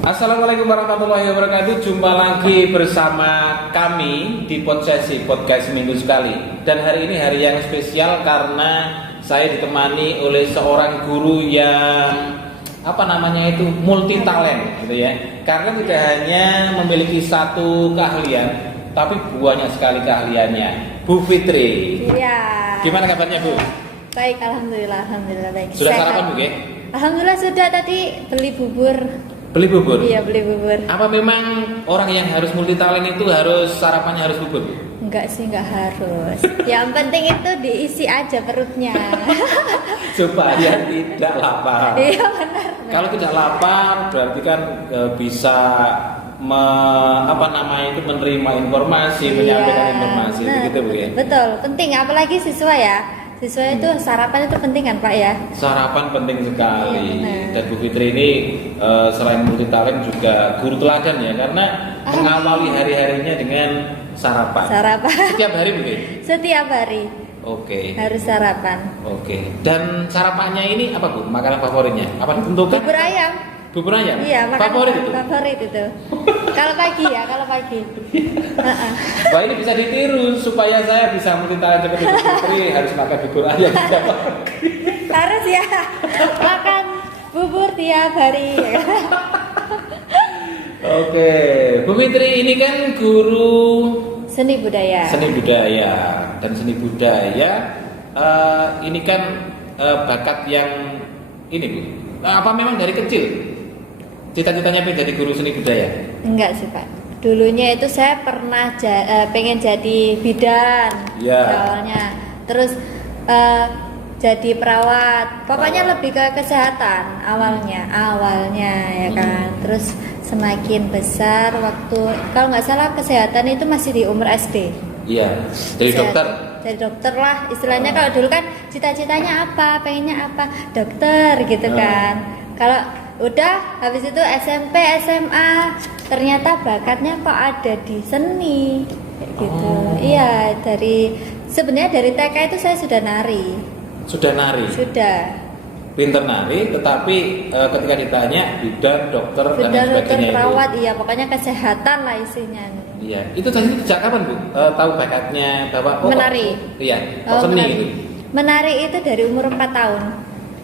Assalamualaikum warahmatullahi wabarakatuh. Jumpa lagi bersama kami di podcast Seminggu Sekali. Dan hari ini hari yang spesial karena saya ditemani oleh seorang guru yang multi talent gitu ya. Karena tidak hanya memiliki satu keahlian, tapi banyak sekali keahliannya. Bu Fitri. Iya. Gimana kabarnya, Bu? Baik, alhamdulillah baik. Sudah sarapan, Bu? Alhamdulillah sudah, tadi beli bubur. Beli bubur? Iya, beli bubur. Apa memang orang yang harus multi talent itu harus sarapannya harus bubur? Enggak sih, enggak harus. Yang penting itu diisi aja perutnya. Supaya tidak lapar. Iya, benar. Kalau tidak lapar berarti kan bisa menerima informasi, menyampaikan informasi, begitu Bu ya. Betul, penting apalagi siswa ya. Siswa itu sarapan itu penting kan Pak ya? Sarapan penting sekali. Iya, dan Bu Fitri ini selain multi talent juga guru teladan ya, karena mengawali hari-harinya dengan sarapan. Setiap hari Bu? Setiap hari. Oke. Harus sarapan. Oke. Dan sarapannya ini apa Bu? Makanan favoritnya? Apa ditentukan? Bubur ayam. Bubur ayam? Iya, favorit itu? Favorit itu. Kalau pagi. Wah, ini bisa ditiru supaya saya bisa multi talent seperti Bu Fitri harus makan bubur ayam tiap pagi. Harus ya. Makan bubur tiap hari. Oke, Bu Fitri ini kan guru Seni budaya. Dan seni budaya ini kan bakat yang ini Bu. Apa memang dari kecil cita-citanya pengen jadi guru seni budaya? Enggak sih Pak. Dulunya itu saya pernah pengen jadi bidan. Iya. Awalnya. Terus jadi perawat. Pokoknya lebih ke kesehatan awalnya ya kan. Terus semakin besar waktu, kalau nggak salah kesehatan itu masih di umur SD. Iya. Jadi dokter. Jadi dokter lah istilahnya. Kalau dulu kan cita-citanya apa, pengennya apa, dokter gitu kan. Kalau udah habis itu SMP, SMA, ternyata bakatnya kok ada di seni gitu. Iya, sebenarnya dari TK itu saya sudah nari. Sudah. Pinter nari, tetapi ketika ditanya bidan, dokter dan sebagainya perawat, itu. iya pokoknya kesehatan lah isinya. Iya, itu tadi sejak kapan Bu? Tahu bakatnya bahwa menari. Iya, seni menari. itu. Menari itu dari umur 4 tahun.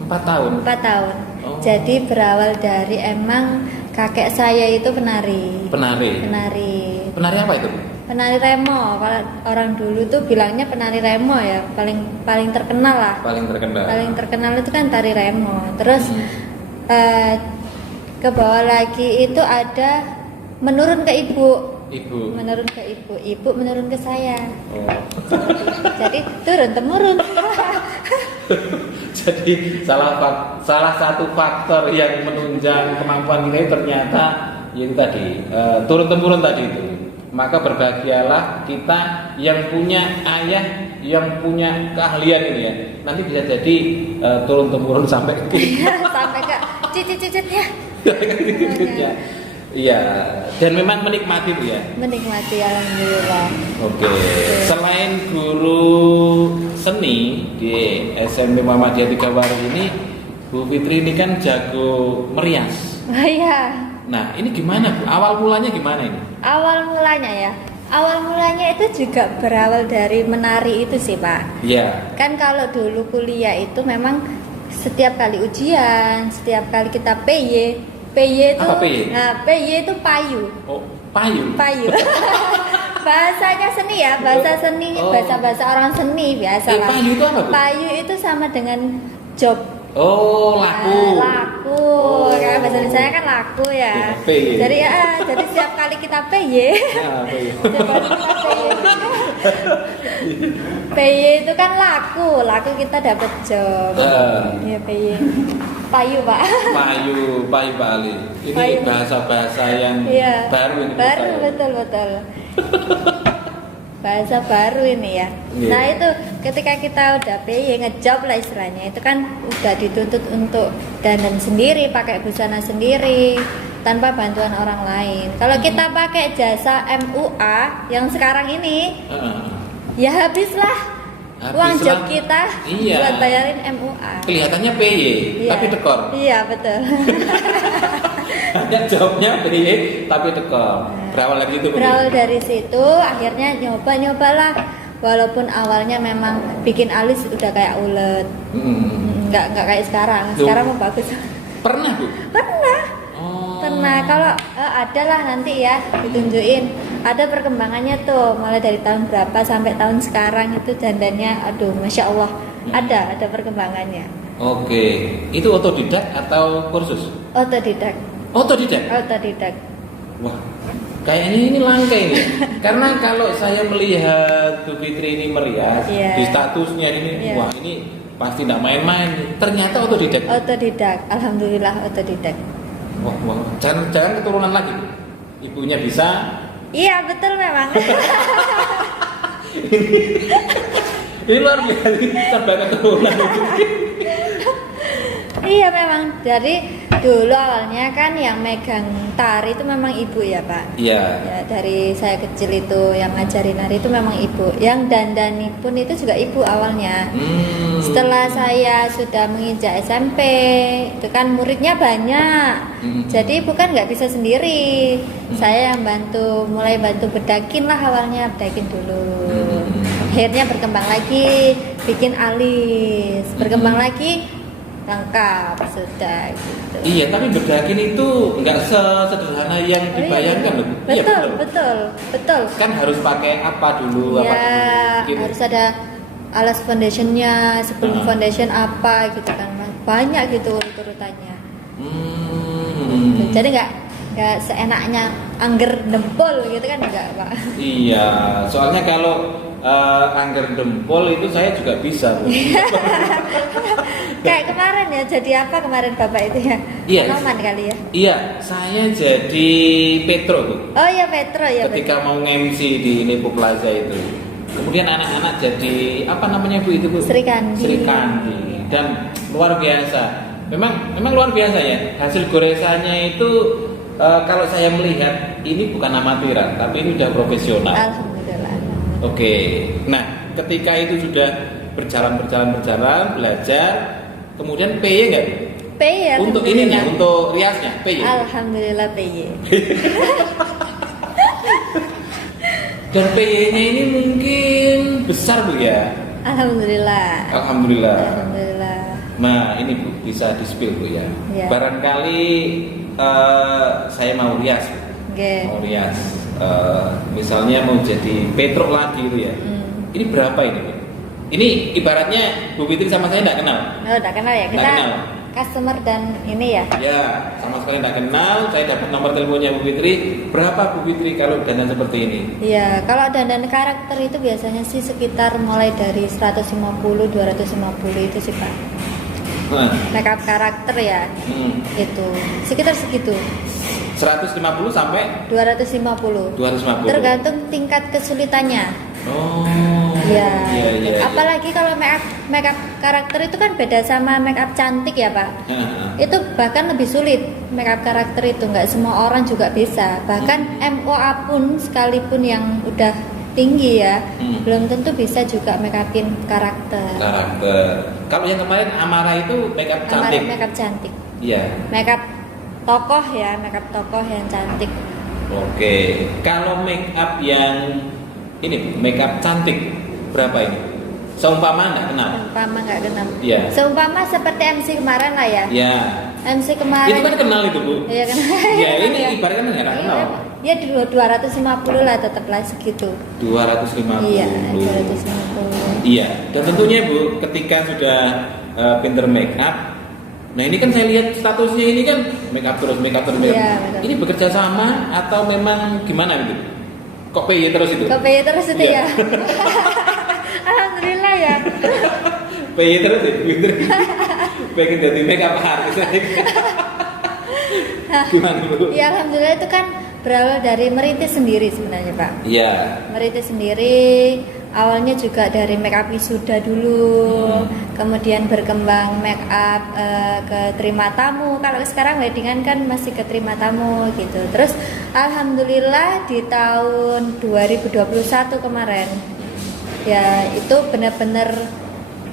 4 tahun. 4 tahun. Oh. Jadi berawal dari emang kakek saya itu penari. Penari apa itu Bu? Penari remo. Kalau orang dulu tuh bilangnya penari remo ya, paling terkenal lah. Paling terkenal itu kan tari remo. Terus ke bawah lagi itu ada menurun ke ibu. Menurun ke saya. Oh. Jadi turun temurun. Jadi salah satu faktor yang menunjang kemampuan kita itu ternyata itu tadi turun temurun tadi itu. Maka berbahagialah kita yang punya ayah yang punya keahlian ini ya. Nanti bisa jadi turun temurun sampai ke sampai ke cicit ya. Iya, dan memang menikmati Bu ya. Menikmati, alhamdulillah. Oke. Selain guru seni di SMP Muhammadiyah Tigawaru ini, Bu Fitri ini kan jago merias. Iya. Nah, ini gimana Bu? Awal mulanya gimana ini? Awal mulanya itu juga berawal dari menari itu sih Pak. Iya. Kan kalau dulu kuliah itu memang setiap kali ujian, setiap kali kita PY itu. Apa PY? Nah, PY itu payu. Oh, payu. Bahasanya seni ya, bahasa seni, bahasa orang seni biasa lah. Payu itu apa Bu? Payu itu sama dengan job. Oh, laku. Laku. Karena bahasa Indonesia kan laku ya. PY. Jadi setiap kali kita PY. PY itu kan laku kita dapat job. Ya PY. Payu Pak. Payu Pak Ali. Ini bahasa-bahasa yang baru ini. Betul. Bahasa baru ini ya. Yeah. Nah itu ketika kita udah PY ngejob lah istilahnya, itu kan udah dituntut untuk dandan sendiri, pakai busana sendiri, tanpa bantuan orang lain. Kalau kita pakai jasa MUA yang sekarang ini, ya habislah uang job kita buat bayarin MUA. Kelihatannya PY, tapi tekor. Iya betul. Banyak jawabnya piye tapi teko. Berawal dari itu. Berawal dari situ akhirnya nyobalah. Walaupun awalnya memang bikin alis udah kayak ulet. Nggak kayak sekarang. Sekarang mau bagus. Pernah, Bu? Pernah. Oh. Pernah. Kalau ada lah nanti ya ditunjukin. Ada perkembangannya tuh mulai dari tahun berapa sampai tahun sekarang itu dandannya aduh Masya Allah ada perkembangannya. Oke, itu otodidak atau kursus? Otodidak. Wah, kayaknya ini langka ini. Karena kalau saya melihat Bu Fitri ini merias di statusnya ini, wah ini pasti tidak main-main. Ternyata otodidak. Alhamdulillah otodidak. Wah, jangan keturunan lagi. Ibunya bisa. Iya betul memang. Ini luar biasa sampai keturunan. Iya memang dari dulu awalnya kan yang megang tari itu memang ibu ya Pak. Iya. Ya dari saya kecil itu yang ngajarin nari itu memang ibu. Yang dandani pun itu juga ibu awalnya. Setelah saya sudah menginjak SMP, itu kan muridnya banyak. Jadi ibu kan nggak bisa sendiri. Saya yang mulai bantu bedakin lah awalnya, bedakin dulu. Akhirnya berkembang lagi, bikin alis, berkembang lagi. Lengkap sudah gitu. Iya, tapi bedakin itu nggak sesederhana yang dibayangkan loh. Betul. Kan harus pakai apa dulu? Ya, gitu. harus ada alas foundationnya, sebelum foundation apa gitu kan, banyak gitu urutannya. Jadi nggak seenaknya angger dempul gitu kan nggak Pak. Iya, soalnya kalau angger dempul itu saya juga bisa. Kayak kemarin ya, jadi apa kemarin Bapak itu ya? Iya. Noman kali ya? Iya, saya jadi Petro tuh. Oh iya Petro ya. Ketika mau MC di Nepo Plaza itu. Kemudian anak-anak jadi apa namanya Bu itu Bu? Sri Kandi. Dan luar biasa. Memang luar biasa ya. Hasil goresannya itu kalau saya melihat ini bukan amatiran, tapi ini sudah profesional. Alhamdulillah. Oke. Nah, ketika itu sudah berjalan belajar, kemudian PY nggak? PY. Untuk ininya, untuk riasnya PY. Alhamdulillah PY. Dan PY-nya ini mungkin besar Bu ya? Alhamdulillah. Nah, ini Bu bisa di-spill Bu ya. Barangkali saya mau rias. Mau rias. Misalnya mau jadi Petro lagi gitu ya. Ini berapa ini Bu? Ini ibaratnya Bu Fitri sama saya tidak kenal. Oh, tidak kenal ya. Kita customer dan ini ya. Ya, sama sekali tidak kenal. Saya dapat nomor teleponnya Bu Fitri. Berapa Bu Fitri kalau dandan seperti ini? Iya, kalau dandan karakter itu biasanya sih sekitar mulai dari 150, 250 itu sih Pak. Makeup karakter ya. Itu sekitar segitu. 150 sampai 250. Tergantung tingkat kesulitannya. Iya. Apalagi kalau makeup karakter itu kan beda sama makeup cantik ya Pak. Itu bahkan lebih sulit makeup karakter itu, nggak semua orang juga bisa. Bahkan MOA pun sekalipun yang udah tinggi ya, belum tentu bisa juga makeupin karakter. Kalau yang kemarin Amara itu makeup cantik. Makeup cantik. Iya. Makeup tokoh ya, makeup tokoh yang cantik. Oke. Kalau makeup yang ini makeup cantik berapa ini? Seumpama nggak kenal. Iya. Seumpama seperti MC kemarin lah ya. Iya. MC kemarin. Itu kan kenal itu Bu. Iya kenal. Iya ini ibaratnya nggak kenal. Ya 250 lah tetaplah segitu. 250. Iya 250. Iya. Dan tentunya Bu, ketika sudah pinter makeup. Nah ini kan saya lihat statusnya ini kan makeup terus. Iya, ini bekerja sama atau memang gimana gitu? Kok PY terus itu? Kok PY terus itu ya? Alhamdulillah ya. PY terus ya? Pengen jadi makeup artist. Gimana Bu? Ya alhamdulillah itu kan berawal dari merintis sendiri sebenarnya Pak. Iya. Merintis sendiri. Awalnya juga dari makeup wisuda dulu, kemudian berkembang makeup ke terima tamu. Kalau sekarang weddingan kan masih ke terima tamu gitu. Terus alhamdulillah di tahun 2021 kemarin, ya itu benar-benar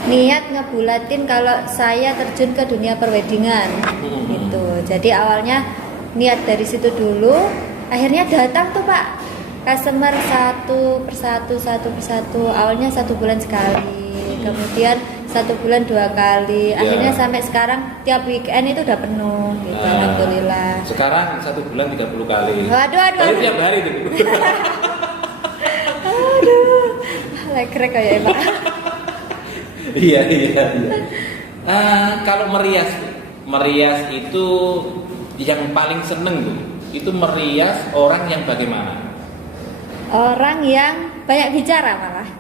niat ngebulatin kalau saya terjun ke dunia perweddingan gitu. Jadi awalnya niat dari situ dulu, akhirnya datang tuh Pak customer satu persatu. Awalnya 1 bulan sekali, kemudian 1 bulan 2 kali, akhirnya sampai sekarang tiap weekend itu udah penuh gitu. Alhamdulillah. Sekarang 1 bulan 30 kali. Waduh. Tiap hari itu. Aduh, legrek kayak Pak. Iya. Kalau merias itu yang paling seneng tuh, itu merias orang yang bagaimana? Orang yang banyak bicara malah.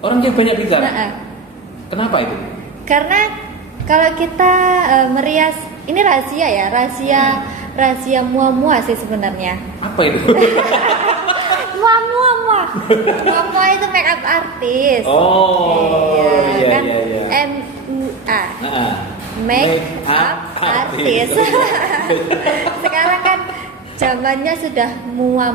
Orang yang banyak bicara. Nah, kenapa itu? karena kalau kita merias, ini rahasia ya, rahasia mua sih sebenarnya. Apa itu? Mua itu make up artist. Oh, iya. MUA. Make up artist. Sekarang kan zamannya sudah mua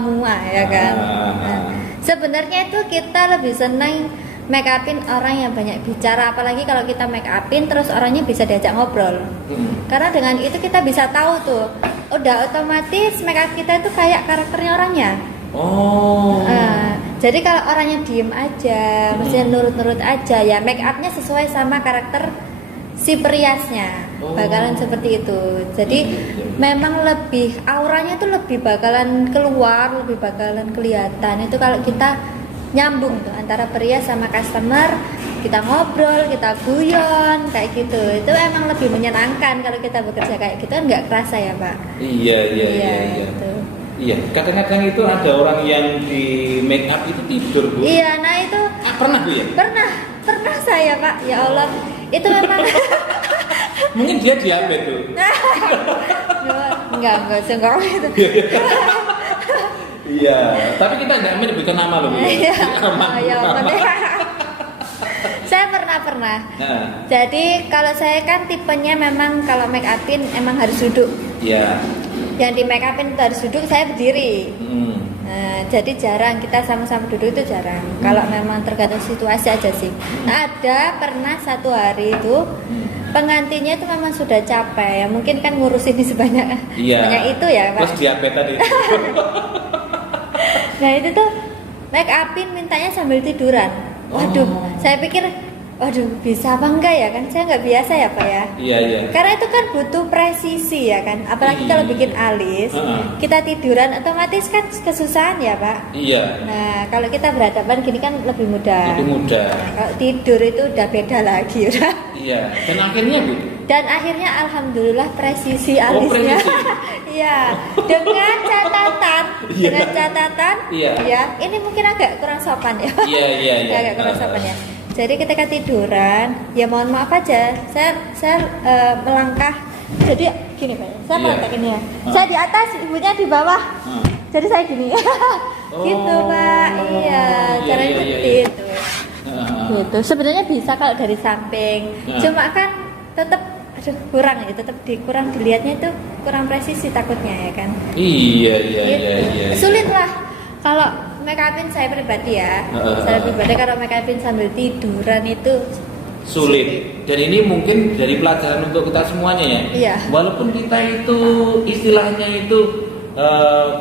ya kan. Nah, sebenarnya itu kita lebih senang make upin orang yang banyak bicara, apalagi kalau kita make upin terus orangnya bisa diajak ngobrol. Karena dengan itu kita bisa tahu tuh, udah otomatis make up kita itu kayak karakternya orangnya. Jadi kalau orangnya diem aja, mestinya nurut-nurut aja, ya make upnya sesuai sama karakter si periasnya, bakalan seperti itu. Jadi memang lebih auranya tuh lebih bakalan keluar, lebih bakalan kelihatan itu kalau kita nyambung tuh antara perias sama customer, kita ngobrol, kita guyon kayak gitu. Itu emang lebih menyenangkan kalau kita bekerja kayak gitu, nggak kerasa ya Pak? Iya. Gitu. Iya, kadang-kadang itu ada orang yang di make up itu tidur, Bu. Iya, nah itu Pernah Bu ya? Pernah saya Pak, ya Allah, itu memang Mungkin dia diabetes tuh. enggak itu. Iya, tapi kita nggak menyebutkan nama loh. Iya. Aman. Saya pernah. Jadi kalau saya kan tipenya memang kalau make upin emang harus duduk. Iya. Yang di make upin harus duduk, saya berdiri. Nah, jadi jarang kita sama-sama duduk itu jarang. Kalau memang tergantung situasi aja sih. Nah, ada pernah 1 hari itu pengantinnya itu memang sudah capek ya, mungkin kan ngurusin sebanyak itu ya Pak. Terus diabetes tadi. Nah itu tuh make upin mintanya sambil tiduran. Waduh, saya pikir bisa apa enggak ya kan, saya nggak biasa ya Pak ya. Iya. Karena itu kan butuh presisi ya kan, apalagi kalau bikin alis, kita tiduran otomatis kan kesusahan ya Pak. Iya. Nah kalau kita berhadapan gini kan lebih mudah. Nah, kalau tidur itu udah beda lagi udah. Iya. Dan akhirnya alhamdulillah presisi alisnya. Iya. Dengan catatan, ya ini mungkin agak kurang sopan ya. Iya. Agak kurang sopan ya. Jadi ketika tiduran, ya mohon maaf aja, saya melangkah. Jadi gini Pak, saya melangkah gini ya. Saya di atas, ibunya di bawah. Jadi saya gini. Gitu Pak. Iya, caranya seperti itu. Gitu. Sebenarnya bisa kalau dari samping. Cuma kan tetap kurang ya, kurang dilihatnya itu kurang presisi takutnya ya kan. Iya. Sulit lah kalau make upin saya pribadi ya. Saya pribadi kalau make upin sambil tiduran itu sulit. Dan ini mungkin dari pelajaran untuk kita semuanya ya. Iya. Walaupun kita itu istilahnya itu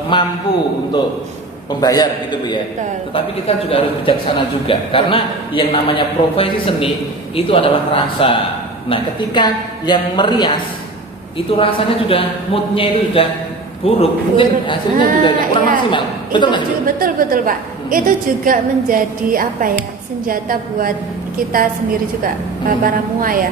mampu untuk membayar gitu Bu ya. Betul. Tetapi kita juga harus bijaksana juga, karena yang namanya profesi seni itu adalah rasa. Nah, ketika yang merias itu rasanya sudah moodnya itu sudah buruk, mungkin hasilnya juga kurang maksimal. Betul nggak? Betul Pak. Itu juga menjadi senjata buat kita sendiri juga, para mua ya.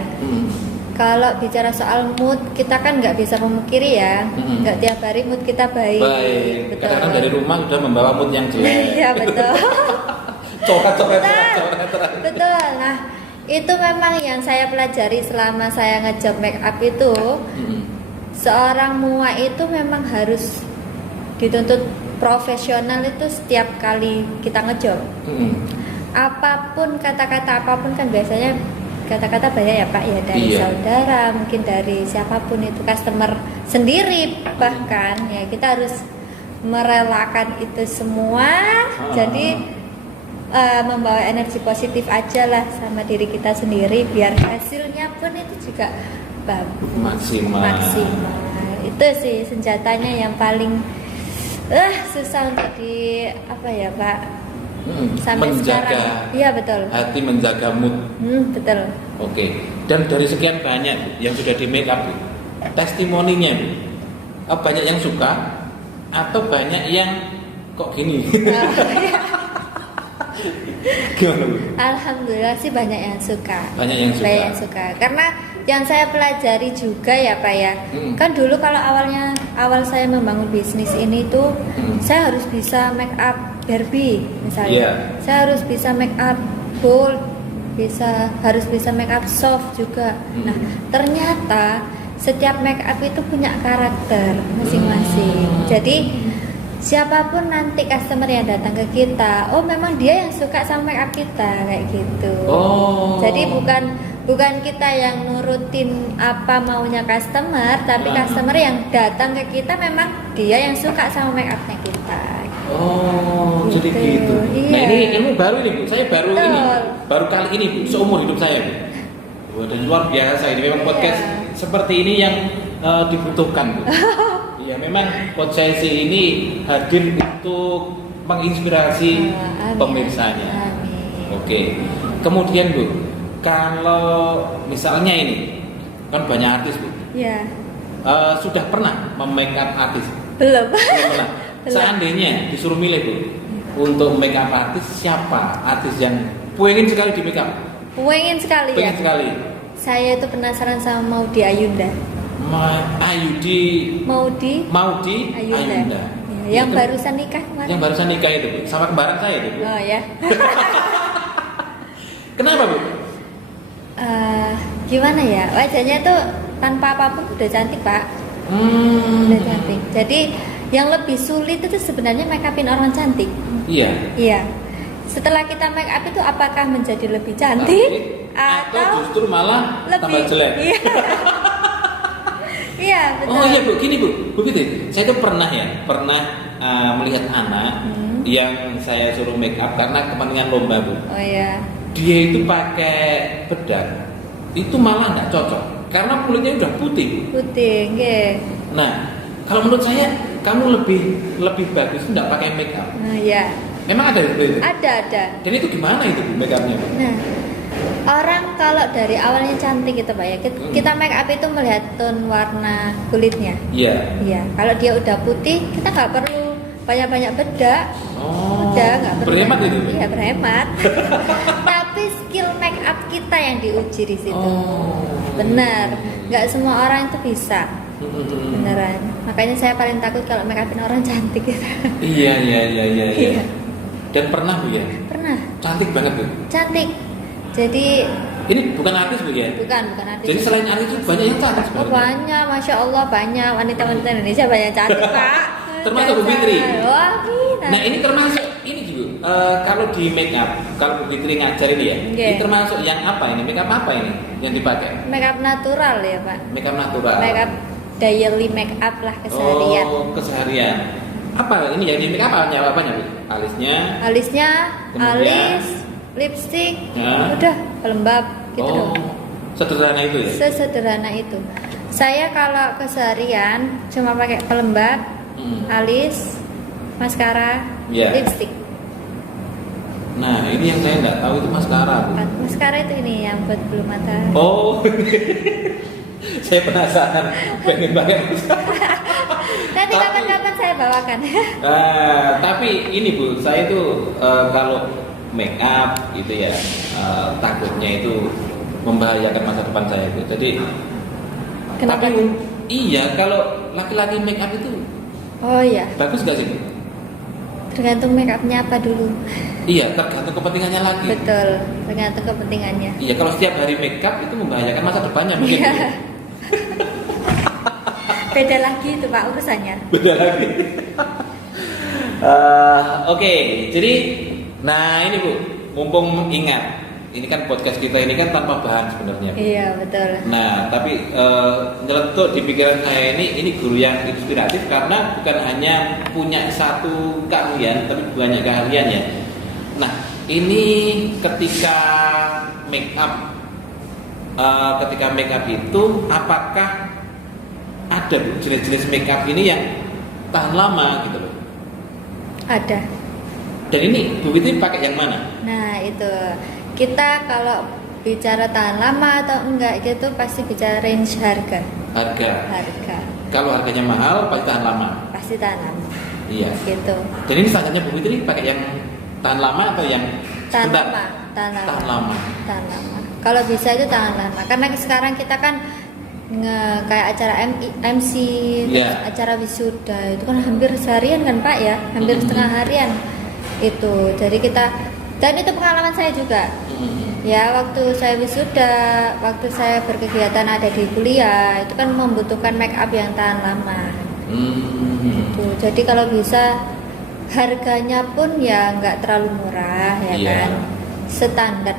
Kalau bicara soal mood, kita kan nggak bisa memungkiri ya, nggak tiap hari mood kita baik. Betul. Kadang-kadang dari rumah udah membawa mood yang jelek. Iya betul. Coret. Betul. Nah, itu memang yang saya pelajari selama saya ngejob make up itu. Seorang mua itu memang harus dituntut profesional itu setiap kali kita ngejob. Apapun kata-kata apapun kan biasanya kata-kata banyak ya Pak ya, dari saudara, mungkin dari siapapun itu, customer sendiri bahkan ya, kita harus merelakan itu semua. Jadi membawa energi positif aja lah sama diri kita sendiri, biar hasilnya pun itu juga bagus, maksimal. Itu sih senjatanya yang paling susah untuk apa ya Pak? Sampai menjaga sekarang. Iya betul. hati, menjaga mood. Betul. Oke. Dan dari sekian banyak yang sudah di make up, testimoninya banyak yang suka atau banyak yang kok gini? Gimana Bu? Alhamdulillah sih banyak yang suka. Banyak yang suka. Banyak yang suka. Karena yang saya pelajari juga ya Pak ya. Kan dulu kalau awal saya membangun bisnis ini tuh saya harus bisa make up Barbie misalnya. Yeah. Saya harus bisa make up bold, harus bisa make up soft juga. Nah, ternyata setiap make up itu punya karakter masing-masing. Jadi siapapun nanti customer yang datang ke kita, memang dia yang suka sama make up kita kayak gitu. Jadi bukan kita yang nurutin apa maunya customer, tapi customer yang datang ke kita memang dia yang suka sama make upnya kita. Gitu. Jadi gitu. Iya. Nah ini ilmu baru ini Bu. Saya baru Betul. baru kali ini Bu, seumur hidup saya Bu. Dan luar biasa ini memang podcast seperti ini yang dibutuhkan Bu. Iya memang podcast ini hadir untuk menginspirasi pemirsanya. Oke. Kemudian Bu, kalau misalnya ini kan banyak artis Bu. Iya. Sudah pernah memake up artis? Belum. Belum pernah. Belum. Seandainya disuruh milih Bu, untuk make up artis siapa artis yang pengen sekali di make up? Pengen sekali ya. Pengen sekali. Saya tuh penasaran sama Maudy Ayunda. Maudy Ayunda. Ya, yang barusan nikah kemarin. Yang barusan nikah itu Bu, sama kembaran saya itu Bu. Oh ya. Kenapa Bu? Gimana ya, wajahnya tuh tanpa apapun udah cantik Pak. Udah cantik. Jadi yang lebih sulit itu sebenarnya make upin orang cantik. Iya. Setelah kita make up itu apakah menjadi lebih cantik atau justru malah lebih tambah jelek? Iya. Iya betul. Oh iya Bu, gini Bu Fitri, saya tuh pernah melihat anak yang saya suruh make up karena kepentingan lomba Bu. Oh iya. Dia itu pakai bedak, itu malah nggak cocok karena kulitnya udah putih. Nggih. Nah, kalau menurut saya kamu lebih bagus nggak pakai make up. Nah, iya. Memang ada itu? Ada. Dan itu gimana itu make upnya? Nah, orang kalau dari awalnya cantik gitu Pak ya, kita make up itu melihat tone warna kulitnya. Iya. Iya. Kalau dia udah putih, kita nggak perlu banyak-banyak bedak. Udah nggak perlu. Berhemat itu? Iya berhemat. Tapi skill make up kita yang diuji di situ. Benar. Nggak semua orang itu bisa. Beneran. Makanya saya paling takut kalau make upin orang cantik gitu. Iya. Dan pernah Bu ya? Pernah. Cantik banget Bu. Cantik. Jadi ini bukan artis Bu ya? Bukan artis. Jadi selain artis itu banyak yang cantik sebenarnya. Banyak, Masya Allah banyak wanita-wanita Indonesia banyak cantik Pak. Termasuk Bu Fitri. Wah, nah ini termasuk ini juga kalau di make up, kalau Bu Fitri ngajar ini ya, ini termasuk yang apa ini? Make up apa ini yang dipakai? Make up natural ya Pak. Make up natural. Make up daily make up lah keseharian. Keseharian. Apa ini yang di make up apanya Bu? Alisnya, alis, lipstick, udah pelembab gitu dong. Sederhana itu ya? Sesederhana itu. Saya kalau keseharian cuma pakai pelembab, alis, maskara, lipstick. Nah ini yang saya nggak tahu itu maskara Bu. Maskara itu ini yang buat bulu mata. Saya penasaran pengen pakai maskara. Nanti kapan-kapan saya bawakan. Tapi ini Bu, saya itu kalau make up gitu ya, takutnya itu membahayakan masa depan saya Bu. Jadi kenapa? Tapi iya, kalau laki-laki make up itu bagus nggak sih Bu? Tergantung make upnya apa dulu. Iya, tergantung kepentingannya lagi. Betul, tergantung kepentingannya. Iya, kalau setiap hari make up itu membahayakan masa depannya mungkin. Ya? Beda lagi itu Pak urusannya. Beda lagi. Oke, jadi nah ini Bu, mumpung ingat, ini kan podcast kita ini kan tanpa bahan sebenarnya. Iya betul. Nah, tapi nyeletuk di pikiran saya ini guru yang inspiratif karena bukan hanya punya satu keahlian, tapi banyak keahlian ya. Nah, ini ketika make up itu apakah ada Bu jenis-jenis makeup ini yang tahan lama gitu loh. Ada. Dan ini Bu Fitri pakai yang mana? Nah itu kita kalau bicara tahan lama atau enggak gitu pasti bicara range harga. Harga. Kalau harganya mahal pasti tahan lama. Pasti tahan lama. Iya. Gitu. Dan ini standarnya Bu Fitri pakai yang tahan lama atau yang Tahan sebentar? lama. Tahan lama. Tahan lama. Kalau bisa itu tahan lama. Karena sekarang kita kan kayak acara MC, Yeah. acara wisuda itu kan hampir seharian kan Pak ya, hampir setengah harian itu. Jadi kita dan itu pengalaman saya juga. Ya waktu saya wisuda, waktu saya berkegiatan ada di kuliah itu kan membutuhkan make up yang tahan lama. Gitu. Jadi kalau bisa harganya pun ya nggak terlalu murah ya Iya. kan, standar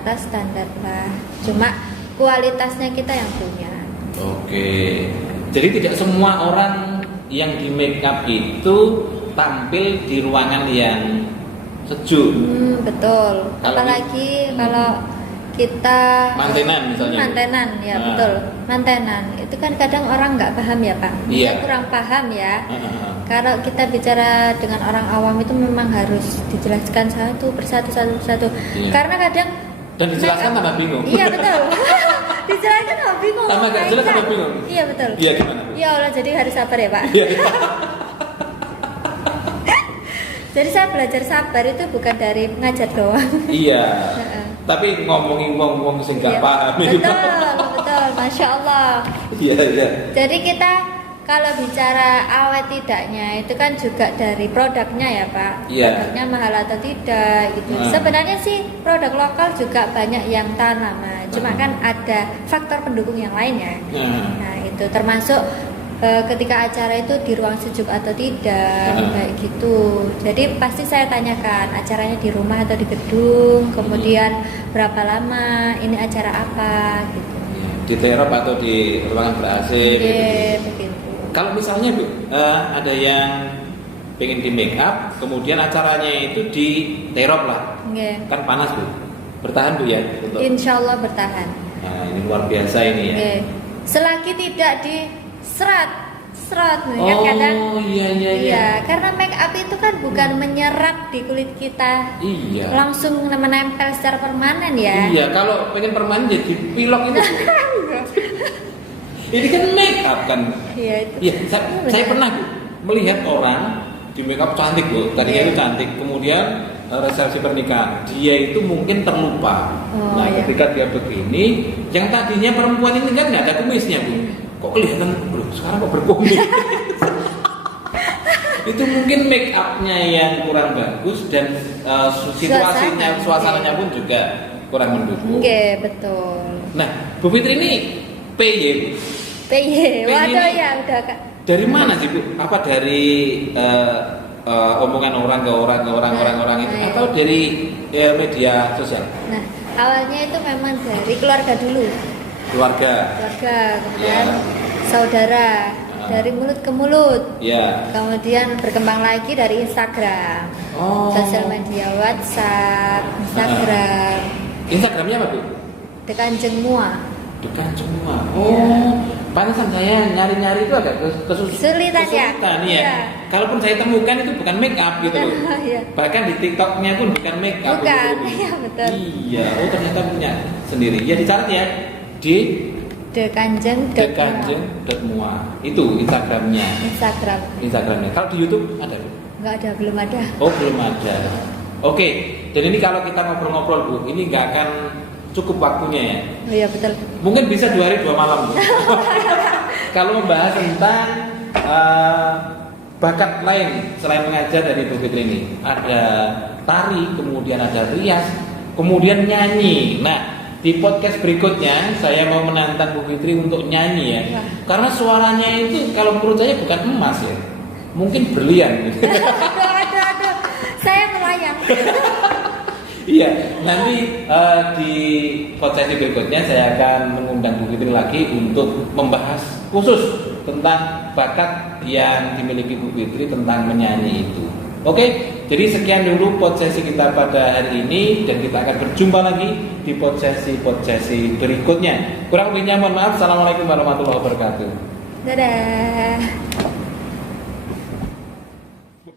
lah. Cuma kualitasnya kita yang punya. Oke. Jadi tidak semua orang yang di make up itu tampil di ruangan yang sejuk. Betul. Kalau Apalagi kalau kita mantenan misalnya. mantenan ya Nah. betul, mantenan itu kan kadang orang nggak paham ya Pak. Iya. Dia kurang paham ya. Kalau kita bicara dengan orang awam itu memang harus dijelaskan satu persatu. Iya. Karena kadang Dan dijelaskan tambah bingung. Iya betul. Dijelaskan tambah bingung. Tambah nggak jelas tambah bingung. Iya betul. Iya gimana Bu? Ya Allah, jadi harus sabar ya Pak. Iya. Jadi saya belajar sabar itu bukan dari mengajar doang. Iya. Heeh. Tapi ngomongin wong sing Iya. gak paham itu. Betul, Masya Allah. Iya. Jadi kita kalau bicara awet tidaknya itu kan juga dari produknya ya Pak. Iya. Produknya mahal atau tidak gitu. Nah. Sebenarnya sih produk lokal juga banyak yang tahan lama. Cuma kan ada faktor pendukung yang lainnya. Nah itu termasuk ketika acara itu di ruang sejuk atau tidak kayak gitu. Jadi pasti saya tanyakan acaranya di rumah atau di gedung, kemudian berapa lama, ini acara apa gitu. Di terop atau di ruangan ber-AC gitu. Begitu. Kalau misalnya Bu, ada yang pengen di make up, kemudian acaranya itu di terop lah, Nggih. kan panas Bu, bertahan Bu ya? Untuk... Insya Allah bertahan. Nah ini luar biasa ini ya. Nggih. Selagi tidak diserat Oh kadang. iya. Iya, karena make up itu kan bukan menyerap di kulit kita. Iya. Langsung menempel secara permanen ya. Iya, kalau pengen permanen jadi pilok itu. Bu. Ini kan make up kan. Iya itu. Iya, saya pernah Bu melihat orang di make up cantik Bu. Tadinya Iya. itu cantik, kemudian resepsi pernikahan dia itu mungkin terlupa. Oh, Nah, iya. ketika dia begini, yang tadinya perempuan ini kan nggak ada kumisnya Bu. Kok kelihatan, bro, sekarang kok berkumis? Itu mungkin make up-nya yang kurang bagus dan suasananya pun juga kurang mendukung. Oke, betul. Nah, Bu Fitri ini PY Bu. PY, waduh ini ya udah Kak. Dari mana sih Bu? Apa dari omongan orang ke orang itu, Nah, atau dari media sosial? Nah, awalnya itu memang dari keluarga dulu. Keluarga. Kemudian Ya. saudara, dari mulut ke mulut. Ya. Kemudian berkembang lagi dari Instagram. Oh. Sosial media WhatsApp, Instagram. Instagramnya apa Bu? Dekanjeng Mua. Dekan semua. Oh, pantesan saya nyari-nyari itu agak Kesulitan ya? kesulitan ya. Iya. Kalaupun saya temukan itu bukan make up gitu loh. Iya. Bahkan di TikToknya pun bukan make up. Bukan, gitu. iya betul. Iya, oh ternyata punya sendiri. Ya dicatat ya di dekanjeng.mua. Itu Instagramnya. Instagramnya. Kalau di YouTube ada Bu? Nggak ada, belum ada. Oh belum ada. Oke, dan ini kalau kita ngobrol-ngobrol Bu, ini nggak akan cukup waktunya ya. Oh iya betul. Mungkin bisa 2 hari 2 malam Bu. Kalau membahas tentang bakat lain selain mengajar dari Bu Fitri ini, ada tari, kemudian ada rias, kemudian nyanyi. Nah, di podcast berikutnya saya mau menantang Bu Fitri untuk nyanyi ya. Wah. Karena suaranya itu kalau menurut saya bukan emas ya, mungkin berlian. aduh. Saya melayang. Iya, nanti di podcast berikutnya saya akan mengundang Bu Fitri lagi untuk membahas khusus tentang bakat yang dimiliki Bu Fitri tentang menyanyi itu. Oke, jadi sekian dulu podcast kita pada hari ini dan kita akan berjumpa lagi di podcast berikutnya. Kurang lebihnya mohon maaf. Assalamualaikum warahmatullahi wabarakatuh. Dadah.